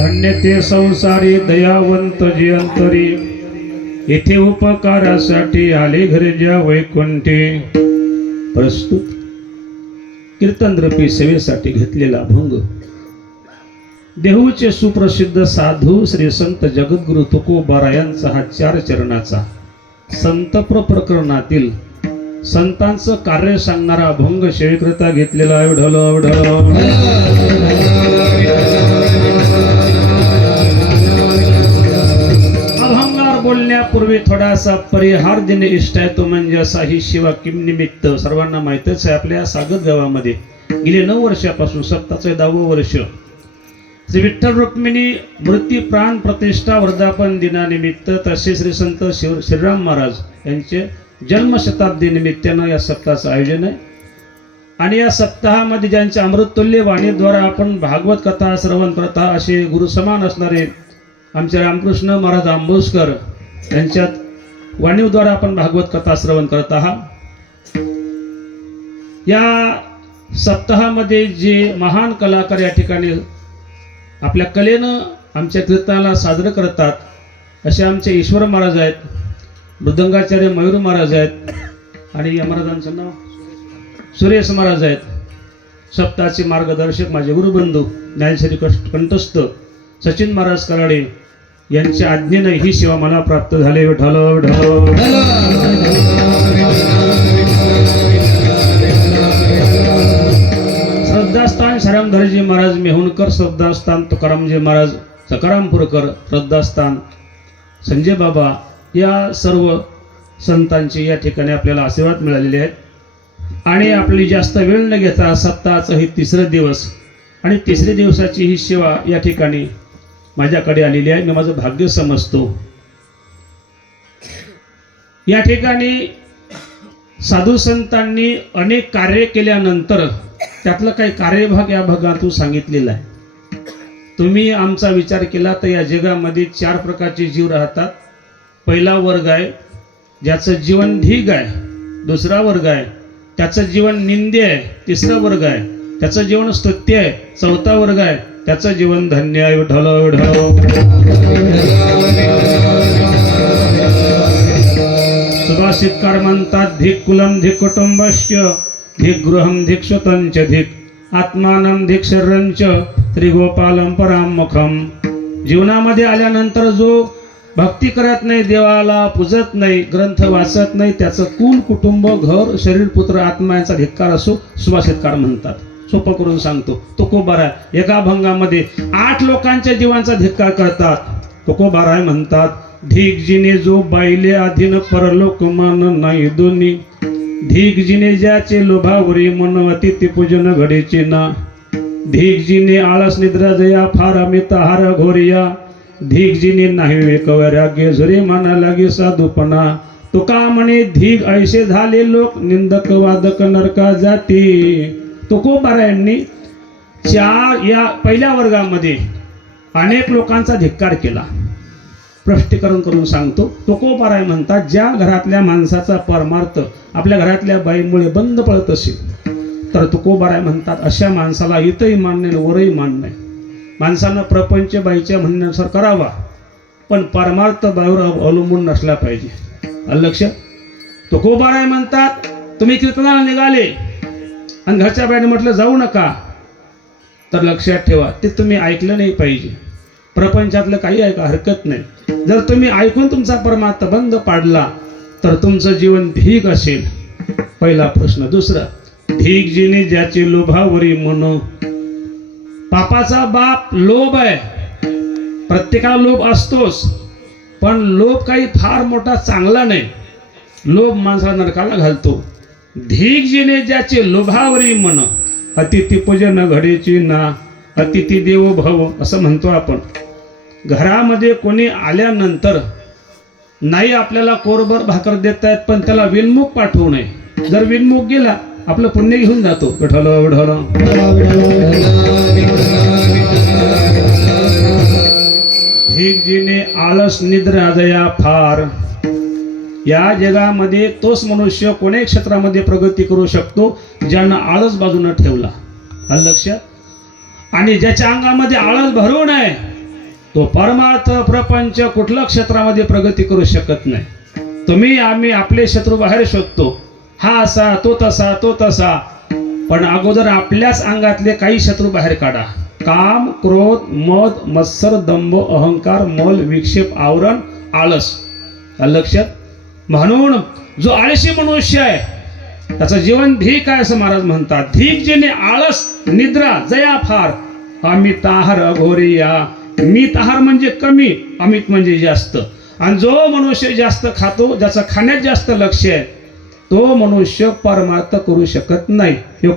धन्य ते संसारी दयावंत जे अंतरी येथे उपकारासाठी आले घरज्या वैकुंठे. प्रस्तुत. कीर्तनरूपी सेवेसाठी घेतलेला भंग देहूचे सुप्रसिद्ध साधू श्री संत जगद्गुरु तुकोबारा यांचा हा चार चरणाचा संतप्र प्रकरणातील संतांचं कार्य सांगणारा अभंग शेविकृता घेतलेला. विढल विढल बोलण्यापूर्वी थोडासा परिहार देणे इष्ट आहे. तो म्हणजे असा ही शिवा किम निमित्त. सर्वांना माहितच आहे आपल्या सागर गावामध्ये गेले नऊ वर्षापासून सप्ताचं दहावं वर्ष. श्री विठ्ठल रुक्मिणी मृत्यू प्राण प्रतिष्ठा वर्धापन दिनानिमित्त तसे श्री संत शिव श्रीराम महाराज यांचे जन्मशताब्दी निमित्तानं या सप्ताहाचं आयोजन आहे. आणि या सप्ताहामध्ये ज्यांच्या अमृततुल्य वाणीद्वारा आपण भागवत कथा श्रवण करता असे गुरु समान असणारे आमचे रामकृष्ण महाराज आंबोसकर त्यांच्यात वाणीवद्वारा आपण भागवत कथा श्रवण करत आहात. या सप्ताहामध्ये जे महान कलाकार या ठिकाणी आपल्या कलेनं आमच्या कीर्तनाला साजरं करतात असे आमचे ईश्वर महाराज आहेत मृदंगाचार्य मयूर महाराज आहेत आणि या महाराजांचं नाव सुरेश महाराज आहेत. सप्ताहाचे मार्गदर्शक माझे गुरुबंधू ज्ञानश्री कष्ट कंठस्थ सचिन महाराज कराडे यांच्या आज्ञेनं ही सेवा मला प्राप्त झाले. ढल विठ्ठल श्रद्धास्थान शरमधरजी महाराज मेहुणकर श्रद्धास्थान तुकारामजी महाराज सकारामपूरकर श्रद्धास्थान संजय बाबा या सर्व संतांचे या ठिकाणी आपल्याला आशीर्वाद मिळालेले आहेत. आणि आपली जास्त वेळ न घेता सप्ताहाचं हे तिसरं दिवस आणि तिसऱ्या दिवसाची ही सेवा या ठिकाणी माझ्याकडे आलेली आहे. मी माझं भाग्य समजतो. या ठिकाणी साधू संतांनी अनेक कार्य केल्यानंतर त्यातलं काही कार्यभाग या भागातून सांगितलेला आहे. तुम्ही आमचा विचार केला तर या जगामध्ये चार प्रकारचे जीव राहतात. पहिला वर्ग आहे ज्याचं जीवन ढीग आहे. दुसरा वर्ग आहे त्याचं जीवन निंदे आहे. तिसरा वर्ग आहे त्याचं जीवन स्तुत्य आहे. चौथा वर्ग आहे त्याचं जीवन धन्य विठल विठ्ठल विठ्ठल सुभाषितकार म्हणतात धिक कुलम धिक कुटुंबश्य धिक गृहम धिक स्वतंच धिक आत्मानम धिक शरीरंच त्रिगोपालम परामुखम जीवनामध्ये आल्यानंतर जो भक्ती करत नाही देवाला पूजत नाही ग्रंथ वाचत नाही त्याचं कुल कुटुंब घर शरीर पुत्र आत्मा यांचा धिक्कार असो सुभाषितकार म्हणतात. सोपं करून सांगतो. तुकोबाराय एका अभंगामध्ये आठ लोकांच्या जीवांचा धिक्कार करतात. तुकोबाराय म्हणतात ढीकजीने जो बाईले आधीन परलोक मन नाही दोन्ही. ढीकजीने ज्याचे लोभावरी मन अतिथी पूजन घडीचे ना. ढीकजीने आळस निद्रा जया फार अमित हार घोरिया. ढीकजीने नाही वेकवैराग्य झुरे माना लागे साधूपणा. तुका म्हणे धीग ऐसे झाले लोक निंदक वादक नरका जाती. तुकोबारायांनी चार या पहिल्या वर्गामध्ये अनेक लोकांचा धिक्कार केला. स्पष्टीकरण करून सांगतो. तुकोबाराय म्हणतात ज्या घरातल्या माणसाचा परमार्थ आपल्या घरातल्या बाईमुळे बंद पडत असेल तर तुकोबाराय म्हणतात अशा माणसाला इथंही मान नाही वरही मान नाही. माणसानं प्रपंच बाईच्या म्हणण्यानुसार करावा पण परमार्थ बाईवर अव- अवलंबून नसला पाहिजे. आलं लक्ष तुकोबाराय म्हणतात तुम्ही कीर्तनाला निघाले आणि घरच्या बाईने म्हटलं जाऊ नका. तर लक्षात ठेवा ते तुम्ही ऐकलं नाही पाहिजे. प्रपंचातलं काही ऐका हरकत नाही. जर तुम्ही ऐकून तुमचा परमात्मा बंद पाडला तर तुमचं जीवन भीक असेल. पहिला प्रश्न. दुसरा भीक जिने ज्याची लोभावरी मन पापाचा बाप लोभ आहे. प्रत्येकाला लोभ असतोच पण लोभ काही फार मोठा चांगला नाही. लोभ माणसाला नरकाला घालतो. धीक जिने ज्याचे लोभावरी मन अतिथी पूजन घडीची ना अतिथी देवो भव असं म्हणतो आपण. घरामध्ये कोणी आल्यानंतर नाही आपल्याला कोरभर भाकर देत आहेत पण त्याला विनमुख पाठवू नये. जर विनमुख गेला आपलं पुण्य घेऊन जातो. विठल विठल भिगजीने आळस निद्रा जया फार. या जगामध्ये तोच मनुष्य कोणत्याही क्षेत्रामध्ये प्रगती करू शकतो ज्यानं आळस बाजूनं ठेवला? आलं लक्षात आणि ज्याच्या अंगामध्ये आळस भरू नये तो परमार्थ प्रपंच कुठल्या क्षेत्रामध्ये प्रगती करू शकत नाही. तुम्ही आम्ही आपले शत्रू बाहेर शोधतो. हा असा तो तसा तो तसा. पण अगोदर आपल्याच अंगातले काही शत्रू बाहेर काढा. काम क्रोध मद मत्सर दंभ अहंकार मल विक्षेप आवरण आळस. लक्षात? म्हणून जो आळशी मनुष्य आहे त्याचं जीवन धीक आहे असं महाराज म्हणतात. धीक जेणे आळस निद्रा जया फार. अमित आहार अघोरी या मित आहार म्हणजे कमी अमित म्हणजे जास्त. आणि जो मनुष्य जास्त खातो ज्याचं खाण्यात जास्त लक्ष आहे तो मनुष्य परमार्थ करू शकत नाही.